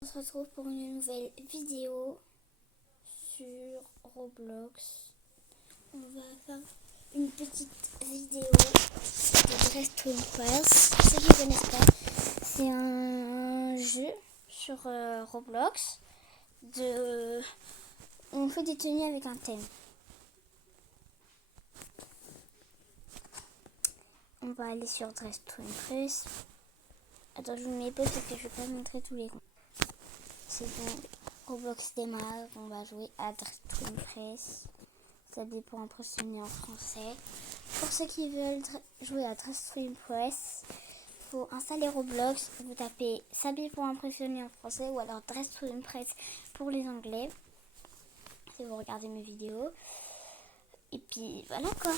On se retrouve pour une nouvelle vidéo sur Roblox. On va faire une petite vidéo de Dress to Impress. Pour ceux qui ne connaissent pas, c'est un jeu sur Roblox. On fait des tenues avec un thème. On va aller sur Dress to Impress. Attends, je vous mets pas parce que je ne vais pas montrer tous les comptes. C'est bon, Roblox démarre, on va jouer à Dress to Impress. Ça dépend impressionner en français. Pour ceux qui veulent jouer à Dress to Impress, il faut installer Roblox. Vous tapez s'habiller pour impressionner en français ou alors Dress to Impress pour les anglais. Si vous regardez mes vidéos. Et puis voilà quoi.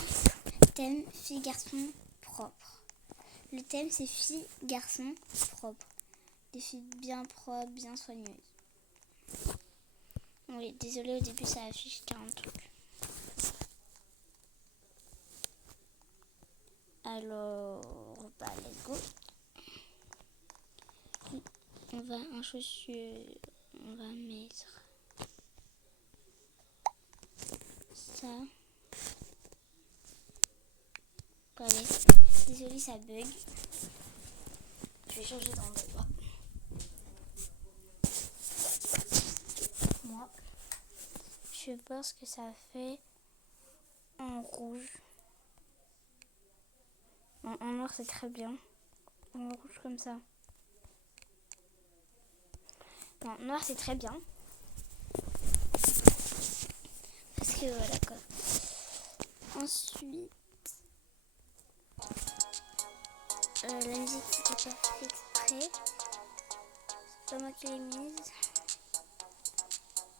Thème fille garçon propre. Le thème c'est fille garçon propre. Des filles bien propres, bien soigneuses. Oui, désolé, au début ça affiche 40 trucs. Alors, bah, let's go. On va en chaussure, on va mettre ça. Allez, désolé, ça bug. Je vais changer d'endroit. Moi, je vais voir ce que ça fait en rouge. En noir, c'est très bien. En rouge, comme ça. En noir, c'est très bien. Parce que voilà quoi. Ensuite, la musique, c'était pas fait exprès. C'est pas moi qui l'ai mise.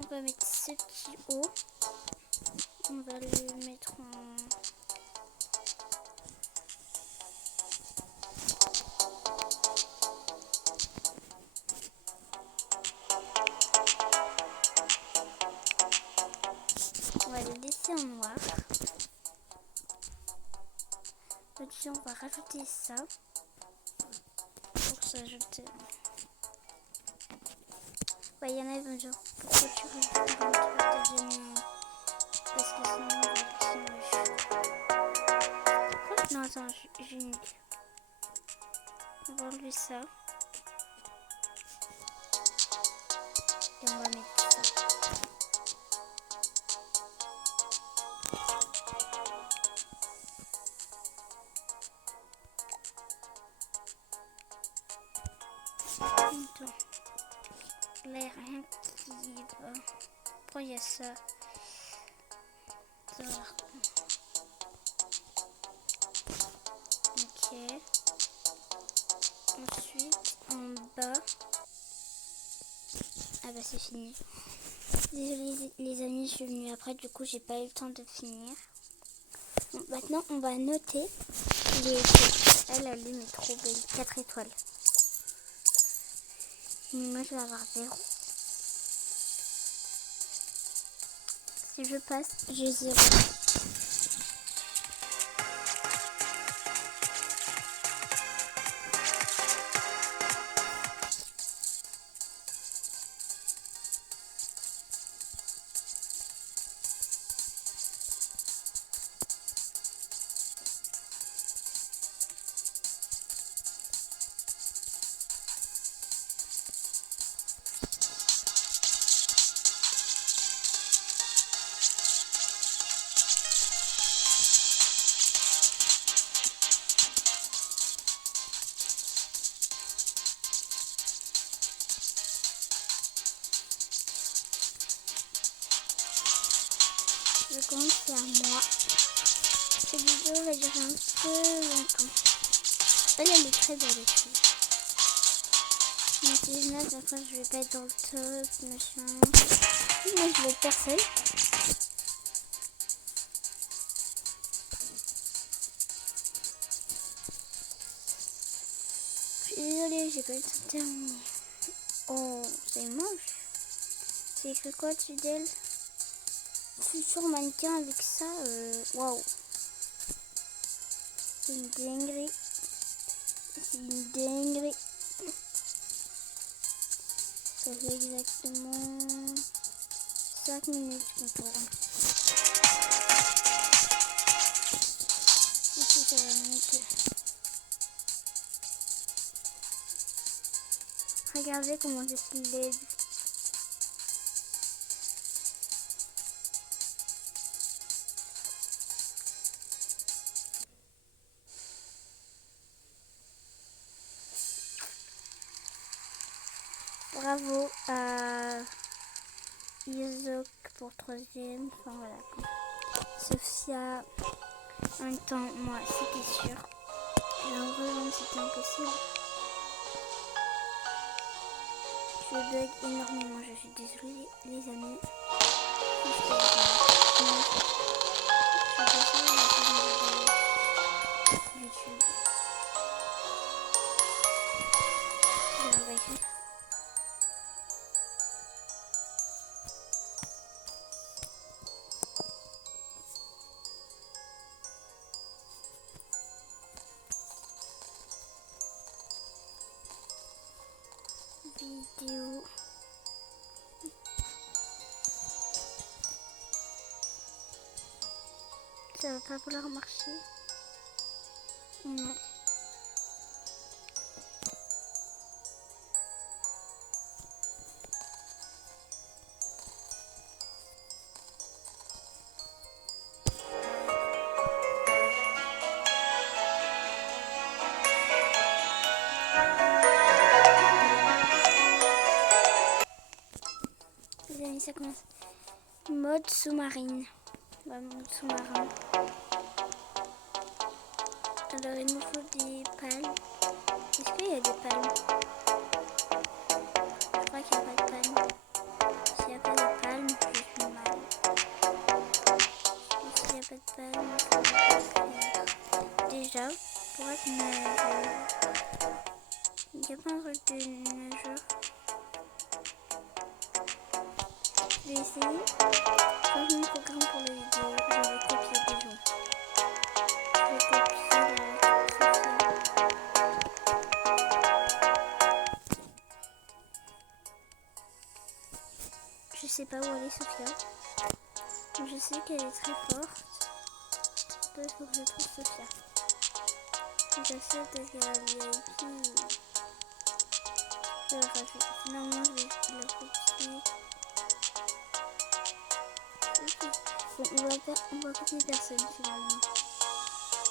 On va mettre ce petit haut. On va le mettre en... On va le laisser en noir. Au-dessus, on va rajouter ça. Pour s'ajouter... Ouais, il y en a qui vont dire pourquoi tu rajoutes dans le truc de génie. Parce que sinon, quoi? Non, attends, j'ai une... On va enlever ça. Et on va mettre ça. Attends. Là, il n'y a rien qui va. Pourquoi il y a ça? Ok. Ensuite, en bas. Ah bah c'est fini. Désolée les amis, je suis venue après, du coup j'ai pas eu le temps de finir. Bon, maintenant on va noter les étoiles. Elle lui met trop belle, 4 étoiles. Mais moi je vais avoir 0. Si je passe, j'ai 0. Je commence à moi. Cette vidéo va durer un peu longtemps. Elle est très belle aussi. Mais si je note, après je vais pas être dans le top, machin. Moi je vais être personne. Je suis désolée, j'ai pas le temps de terminer. Oh, c'est moche. C'est écrit quoi dessus d'elle? Sur mannequin avec ça, waouh. C'est une dinguerie. C'est une dinguerie. Ça fait exactement 5 minutes qu'on tourne. Ensuite, ça va monter. Regardez comment je suis laide. Bravo à Isaac pour 3e. Enfin voilà. Sophia. En même temps, moi, c'était sûr. La revente, c'était impossible. Je bug énormément, je suis désolée, les amis. YouTube. Vidéo. Ça va pas vouloir marcher. Non. Les amis, ça commence. Mode sous-marine. Mode sous-marin. Alors il nous faut des palmes. Est-ce qu'il y a des palmes? Je crois qu'il n'y a pas de palmes. S'il n'y a pas de palmes, je suis mal. S'il n'y a pas de palmes, je vais faire. Déjà, pour être nageur, il n'y a pas un truc de nageur. Je vais essayer. Quand je me programme pour la vidéo, je vais copier des gens. Je vais copier Je sais pas où elle est, Sophia. Je sais qu'elle est très forte. Il faut que je trouve Sophia. J'essaie parce qu'elle a VIP. Finalement, je vais la copier. Bon, on va copier personne finalement.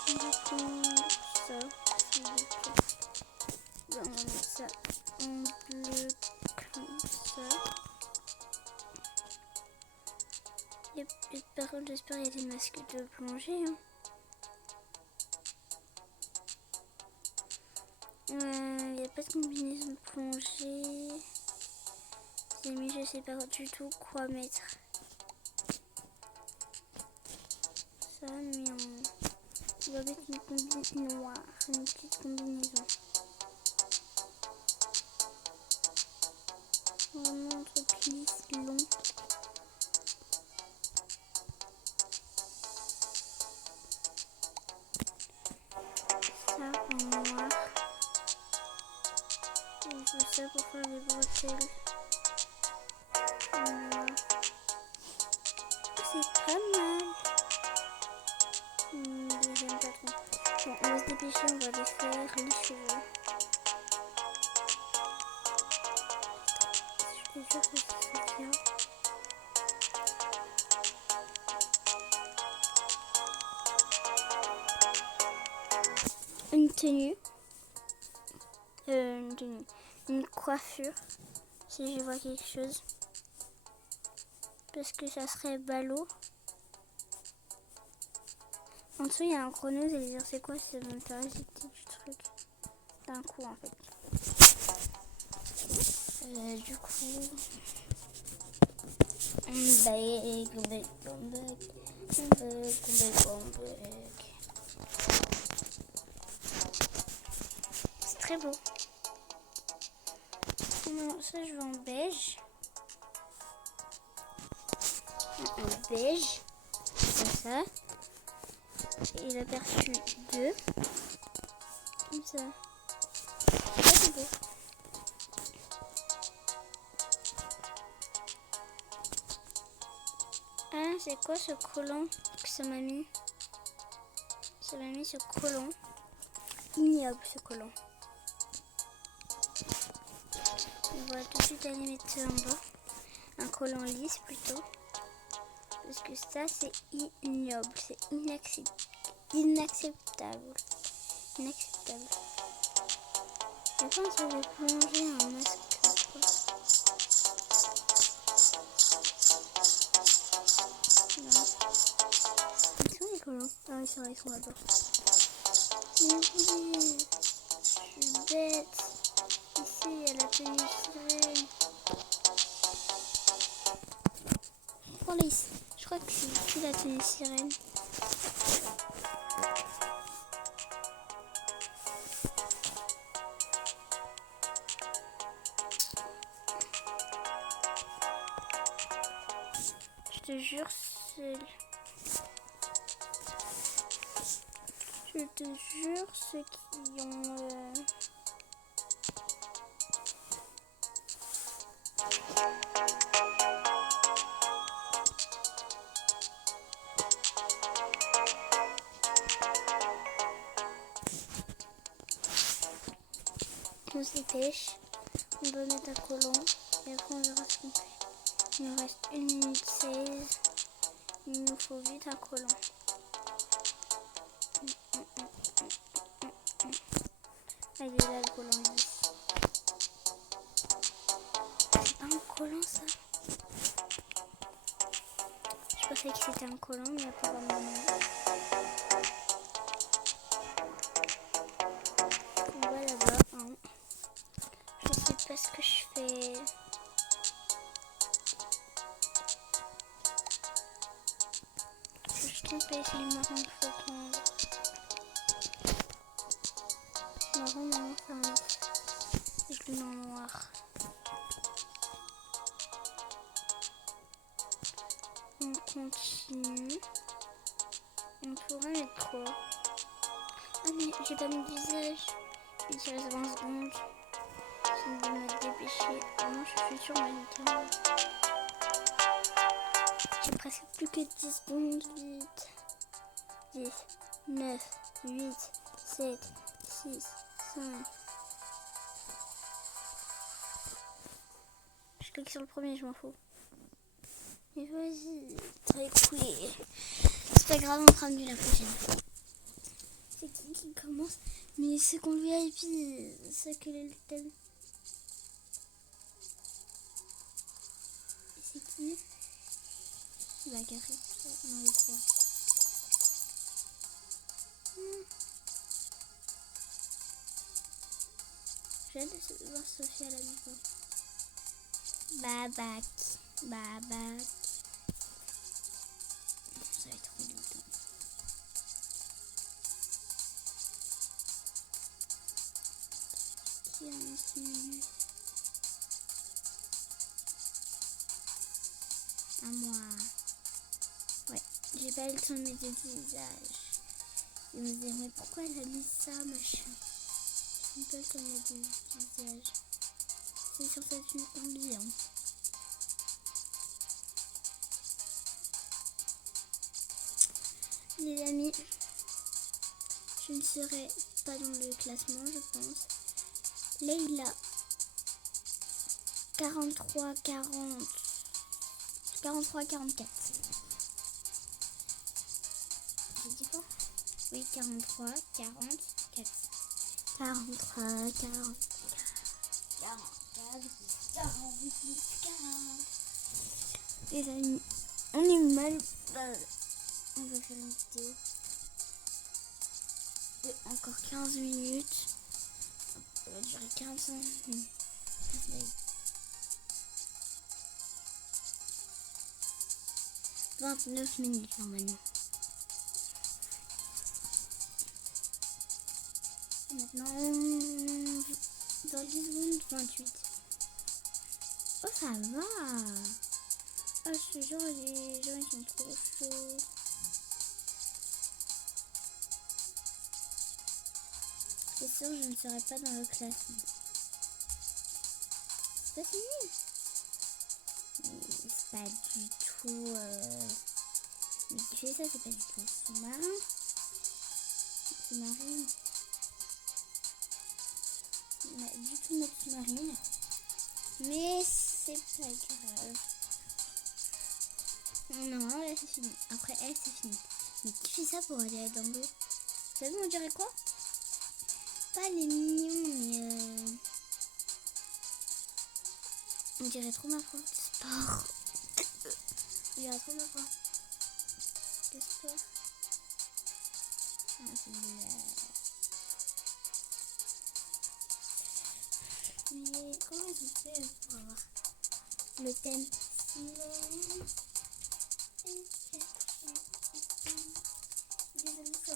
On va prendre ça, s'il vous plaît. Bon, on va mettre ça en bleu comme ça. Par contre, j'espère qu'il y a des masques de plongée. Hein. Il n'y a pas de combinaison de plongée. Les amis, je sais pas du tout quoi mettre. Ça, mais on va mettre une combinaison noire, une petite combinaison. Vraiment entre plis long. Ça en noir. Et je veux ça pour faire les bretelles. C'est pas mal. J'aime pas trop. Bon, on va se dépêcher, on va les faire les cheveux. Je suis sûre que c'est bien. Une tenue. Une coiffure. Si je vois quelque chose. Parce que ça serait ballot. En dessous, il y a un chrono, vous allez dire c'est quoi, ça m'intéresse, c'est petit truc. D'un coup, en fait. Du coup, on bug. C'est très beau. Non, ça, je veux en beige. En beige, comme ça. Et l'aperçu 2. Comme ça. C'est beau. c'est quoi ce collant que ça m'a mis? Ça m'a mis ce collant. Ignoble ce collant. On va tout de suite aller mettre ça en bas. Un collant lisse plutôt. Parce que ça c'est ignoble. C'est inacceptable. Inacceptable. Je pense que je vais plonger un masque. Non. Ils sont les collants. Ah oui, c'est vrai, ils sont là-bas. Mais oui, je suis bête. Ici, il y a la tenue sirène. Oh, je crois que c'est ici la tenue sirène. Je te jure, je te jure, ceux qui ont... On se dépêche, on doit mettre un collant et après on verra ce qu'on fait. Il nous reste 1 minute 16, il nous faut vite un collant. Ah, il est là le collant lisse. C'est pas un collant ça? Je pensais que c'était un collant mais apparemment non. On va là-bas. Hein. Je sais pas ce que je fais. Je trompe c'est le marron qu'il faut prendre. Marron, enfin, je le mets en noir. On continue. On pourrait mettre quoi? Ah mais j'ai pas mis le visage. Il reste 20 secondes. Je vais me dépêcher. Non, je suis sur ma ligne. J'ai presque plus que 10 secondes. Vite. 10, 9, 8, 7, 6, 5. Je clique sur le premier, je m'en fous. Mais vas-y, t'as écoulé. C'est pas grave, on fera mieux la prochaine fois. C'est qui commence? Mais c'est qu'on VIP. C'est quel est le thème? C'est qui? La carré. Non, les 3. J'ai hâte de voir Sophie à la maison. Babac. Babac. Ça va être trop longtemps. 15 minutes. À moi. Ouais, j'ai pas eu le temps de mettre le visage. Ils me disaient, mais pourquoi elle a mis ça, machin? J'ai pas le temps de mettre le visage. C'est sur cette ambiance. Les amis, je ne serai pas dans le classement, je pense. Leïla, 43, 40, 43, 44. J'ai dit quoi? Oui, 43, 44. 43, 44. 44, 48, 40. Les amis, on est mal. On va faire une vidéo de encore 15 minutes. Ça va durer 45 minutes. 29 minutes normalement. Et maintenant, dans 10 secondes, 28. Oh, ça va. Ah, ce genre, les gens, ils sont trop chauds. C'est sûr, je ne serai pas dans le classement. C'est pas fini. C'est pas du tout... Mais qui fait ça, c'est pas du tout sous-marin. C'est marine. On a du tout notre sous-marine. Mais c'est pas grave. Non, là c'est fini. Après elle, c'est fini. Mais qui fait ça pour aller dans l'eau? Vous savez, on dirait quoi? Pas les mignons, mais on dirait trop ma prof de sport. On dirait trop ma prof de sport. Ah, c'est mais comment ils ont fait pour avoir le thème? Désolée pour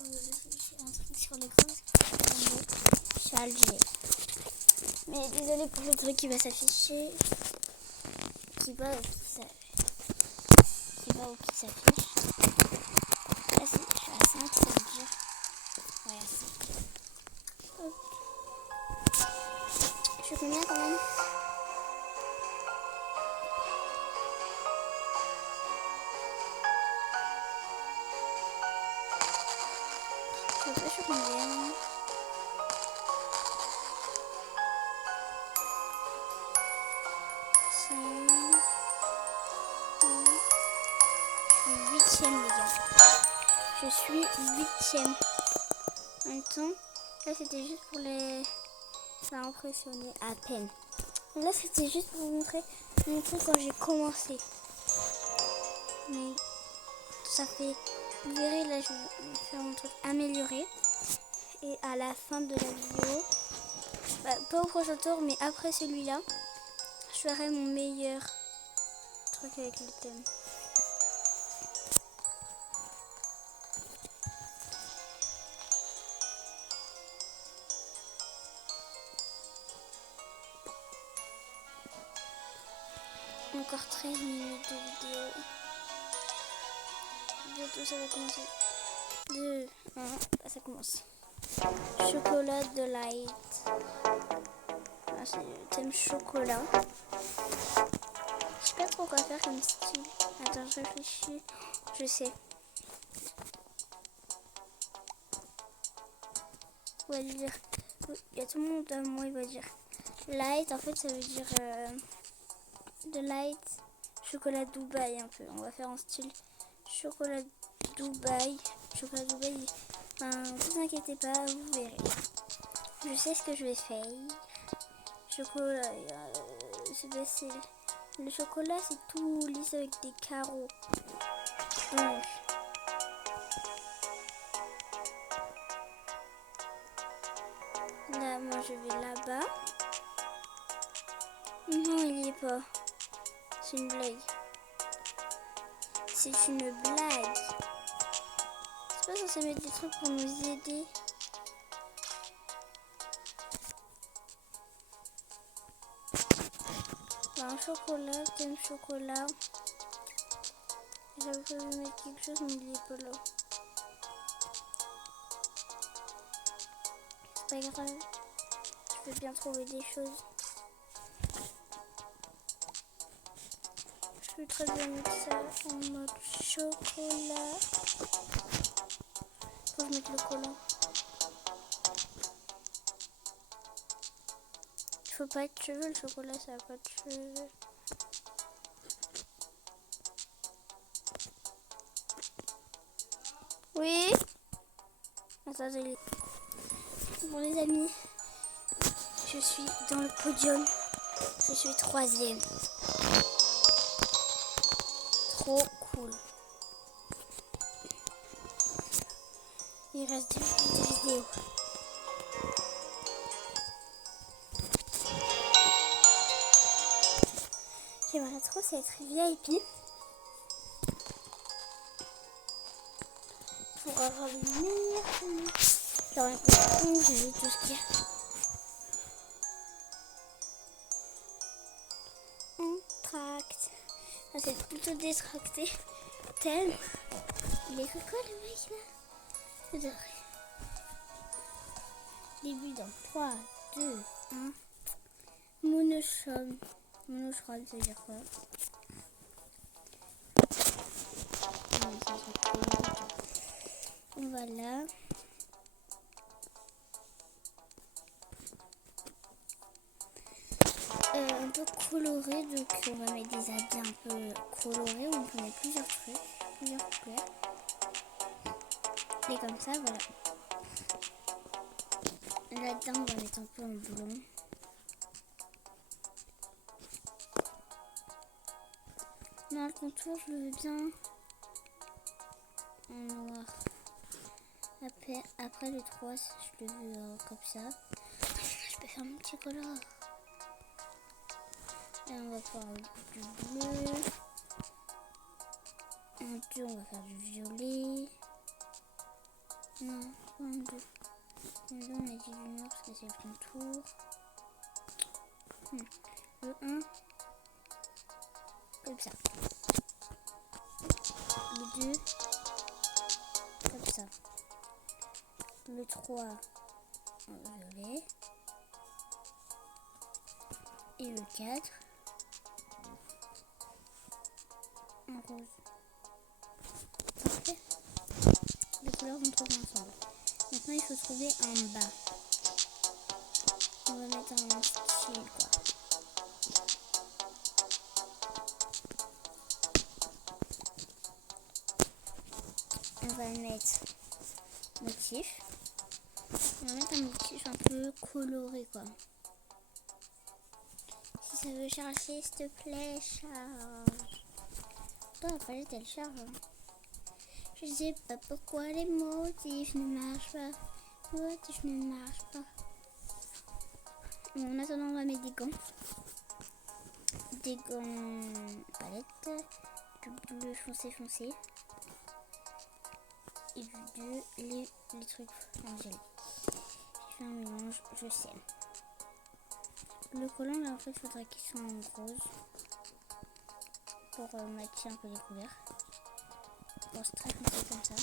un truc sur l'écran parce que je suis Alger. Mais désolée pour le truc qui va s'afficher. Qui va ou qui s'affiche. Là, je suis à 5, ça veut dire. Ouais, à 5. Hop. Je suis combien quand même? Je suis combien? 8e les gars. Je suis 8e. En même temps, là c'était juste pour les... Ça a impressionné à peine. Là c'était juste pour vous montrer quand j'ai commencé. Mais ça fait... Vous verrez là je vais faire mon truc amélioré. Et à la fin de la vidéo, pas au prochain tour mais après celui-là, je ferai mon meilleur truc avec le thème. Encore 13 minutes de vidéo. Bientôt ça va commencer. 2, 1, ça commence. Chocolat de light. Ah, c'est le thème chocolat. Je sais pas trop quoi faire comme style. Attends, je réfléchis. Je sais. On va dire. Il y a tout le monde à moi, il va dire. Light, en fait, ça veut dire de light. Chocolat Dubaï un peu. On va faire en style chocolat Dubaï. Chocolat Dubaï. Ne vous inquiétez pas, vous verrez. Je sais ce que je vais faire. Chocolat. Le chocolat, c'est tout lisse avec des carreaux. Donc. Là, moi, je vais là-bas. Non, il n'y est pas. C'est une blague. C'est une blague. C'est pas censé mettre des trucs pour nous aider. Un chocolat, thème chocolat. J'avais voulu mettre quelque chose, mais il n'est pas là. C'est pas grave. Je peux bien trouver des choses. Je peux très bien mettre ça en mode chocolat. Faut que je mette le collant. Il faut pas de cheveux, le chocolat ça a pas de cheveux. Oui. Attendez. Bon les amis, je suis dans le podium. Je suis 3e. Trop cool. Il reste 2 vidéos. J'aimerais trop être VIP pour avoir les meilleurs films. Genre un peu j'ai tout ce qu'il y a. Entracte. Ah, c'est plutôt détracté. Thème. Il est fait quoi le mec là? J'adorerais. Début dans 3, 2, 1. Monochrome. Monochrome, ça veut dire quoi? mais ça serait trop long. Voilà. Un peu coloré, donc on va mettre des habits un peu colorés. On peut mettre plusieurs trucs, plusieurs couleurs. Et comme ça, voilà. Là-dedans, on va mettre un peu en blond. Non, le contour, je le veux bien en noir. Après le 3, je le veux comme ça. Je peux faire mon petit color. Et on va faire du bleu. En 2, on va faire du violet. Non, pas en 2. En 2, on a dit du noir parce que c'est le contour. Le 1, comme ça. Le 2, comme ça. Le 3, en violet. Et le 4, en rose. Parfait. Les couleurs vont trouver ensemble. Maintenant, il faut trouver en bas. On va mettre un style, quoi. On va mettre motif. On va mettre un motif un peu coloré, quoi. Si ça veut charger, s'il te plaît, charge. Toi, la palette, elle charge. Hein. Je sais pas pourquoi les motifs ne marchent pas. Les motifs ne marchent pas. Bon, en attendant, on va mettre des gants. Des gants palette. Du bleu foncé. Et du 2, les trucs en violet. J'ai fait un mélange, je sais. Le collant, là, en fait, il faudrait qu'il soit en rose. Pour matcher un peu les couleurs. Bon, c'est très foncé comme ça.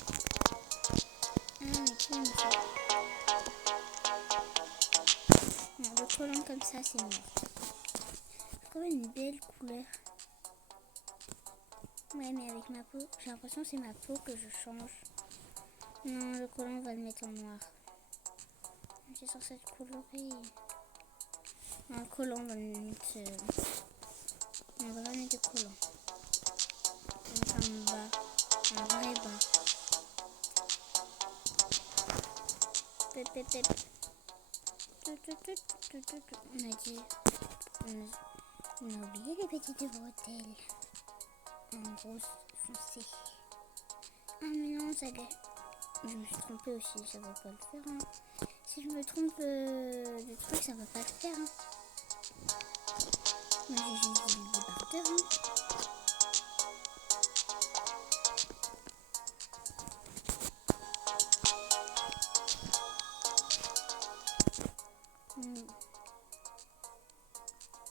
Ah, mais qui aime ça? Non, le collant comme ça, c'est noir. Je trouve une belle couleur. Ouais, mais avec ma peau, j'ai l'impression que c'est ma peau que je change. Non, le collant, on va le mettre en noir. C'est censé être coloré. Non, le collant, on va le mettre... on va pas mettre de collant. On va mettre un bas. Un vrai bas. Pep. On a dit... On a oublié les petites bretelles. En rose foncé. Ah mais non, ça gâche. Je me suis trompée aussi, ça va pas le faire. Hein. Si je me trompe de truc, ça va pas le faire. Hein. Moi j'ai juste dit le débardeur. Hein.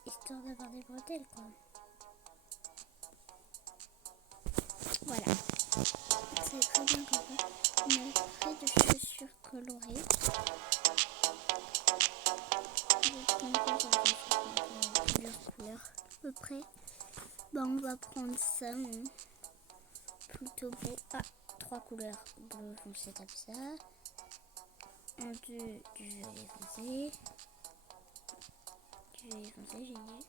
Histoire d'avoir des bretelles quoi. Voilà. C'est très bien comme ça. On a fait de chaussures colorées. Plusieurs couleurs à peu près. Bah on va prendre ça. Hein. Plutôt beau. Ah, 3 couleurs. Bleu foncé comme ça. En 2, du violet foncé. Du violet foncé, j'ai dit.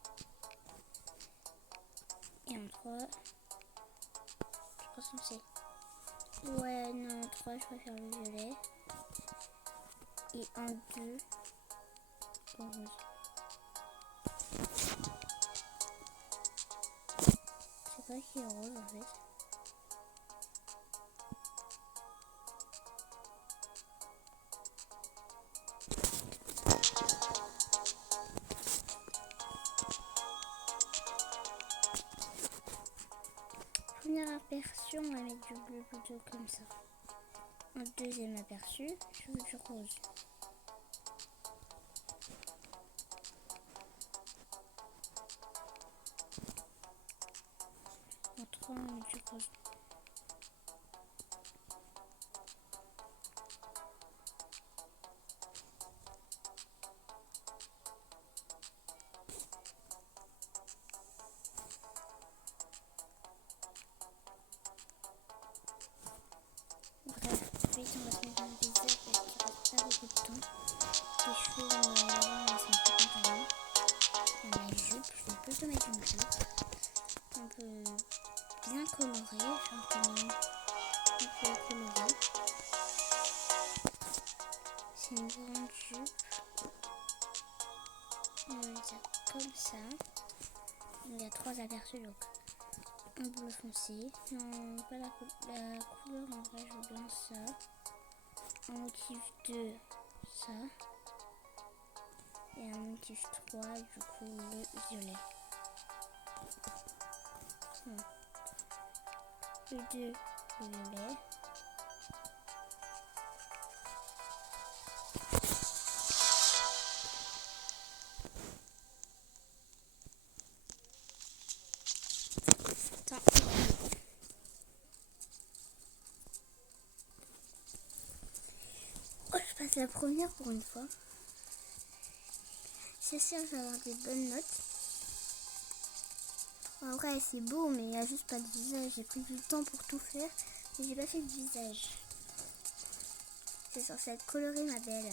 Et en 3 foncé. Ouais, non, en 3, je préfère le violet. Et en 2, au rose. C'est quoi qui est rose en fait? Premier aperçu, on va mettre du bleu plutôt comme ça. En deuxième aperçu, je veux du rose. En 3, on met du rose. une jupe un peu bien colorée, un peu colorée. C'est une grande jupe. On va dire comme ça. Il y a 3 aperçus, donc un bleu foncé. Non, pas la couleur, en vrai, je veux bien ça. Un motif 2, ça. Et un motif 3, du coup, le violet. Le 2, le violet. Attends. Oh, je passe la première pour une fois. C'est sûr, je vais avoir des bonnes notes. En vrai, c'est beau, mais il n'y a juste pas de visage. J'ai pris du temps pour tout faire, mais j'ai pas fait de visage. C'est censé être coloré, ma belle.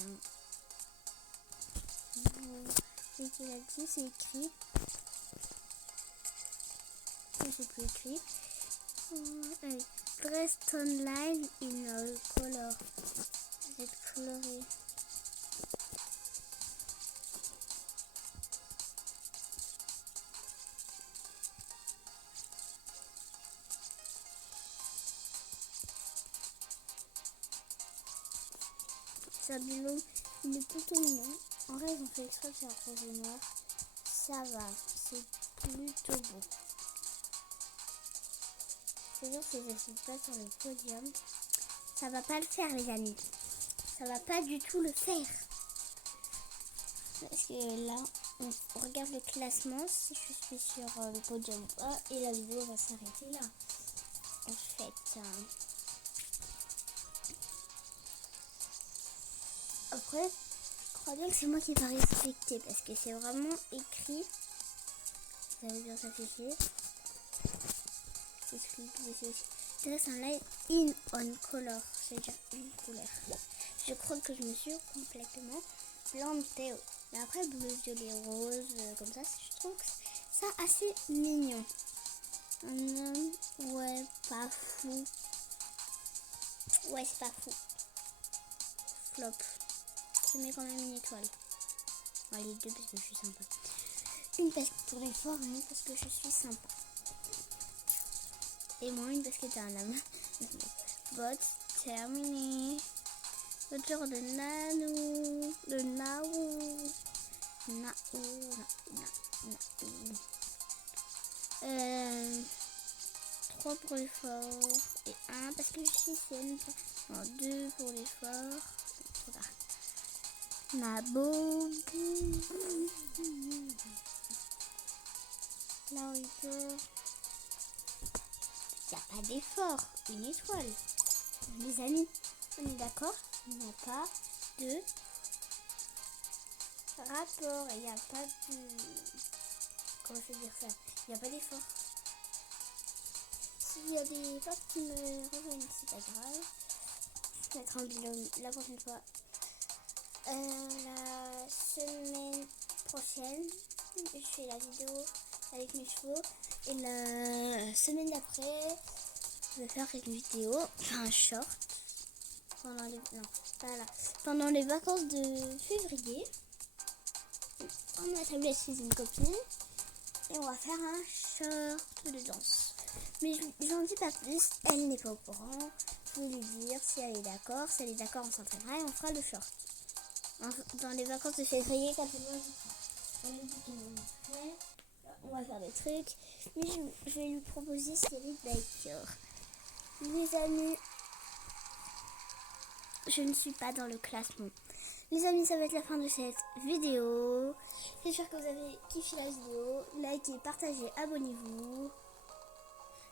Et que là-dessus, c'est écrit. C'est plus écrit. Dressed online in all color. C'est coloré. Ça bilou, il est plutôt mignon. En vrai, ils ont fait exprès de faire rose et noir. Ça va, c'est plutôt beau. C'est sûr que si je ne suis pas sur le podium, ça va pas le faire, les amis. Ça va pas du tout le faire. Parce que là, on regarde le classement, si je suis sur le podium ou pas, et la vidéo va s'arrêter là. En fait, après, je crois bien que c'est moi qui va respecter parce que c'est vraiment écrit. Ça veut bien s'afficher. C'est écrit Dress un light in on color, c'est-à-dire une couleur. Je crois que je me suis complètement plantée. Mais après, bleu, violet, rose, comme ça, je trouve ça assez mignon. Un homme, ouais, pas fou. Ouais, c'est pas fou. Flop. Je mets quand même une étoile. Bon, les deux parce que je suis sympa. Une parce que pour l'effort et une parce que je suis sympa. Et moi une parce que t'es un homme. Vote terminé. Voiture de Nanou. De Naou. Naou. 3 pour l'effort. Et 1 parce que je suis sympa. Non, 2 pour l'effort. Nabo. Là où il peut. Il n'y a pas d'effort. Une étoile. Les amis, on est d'accord? Il n'y a pas de rapport. Il n'y a pas de... Comment je vais dire ça? Il n'y a pas d'effort. S'il y a des portes qui me rejoignent, c'est pas grave. Je vais mettre un bilan la prochaine fois. La semaine prochaine, je fais la vidéo avec mes chevaux. Et la semaine d'après, je vais faire une vidéo, enfin un short, pendant les vacances de février. On prend ma tablette chez une copine et on va faire un short de danse. Mais j'en dis pas plus, elle n'est pas au courant. Je vais lui dire si elle est d'accord. Si elle est d'accord, on s'entraînera et on fera le short. Dans les vacances de février, quand elle me dit qu'elle est prête, on va faire des trucs. Mais je vais lui proposer si elle est d'accord. Les amis, je ne suis pas dans le classement. Les amis, ça va être la fin de cette vidéo. J'espère que vous avez kiffé la vidéo. Likez, partagez, abonnez-vous.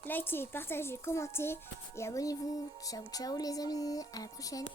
Likez, partagez, commentez et abonnez-vous. Ciao, ciao les amis. À la prochaine.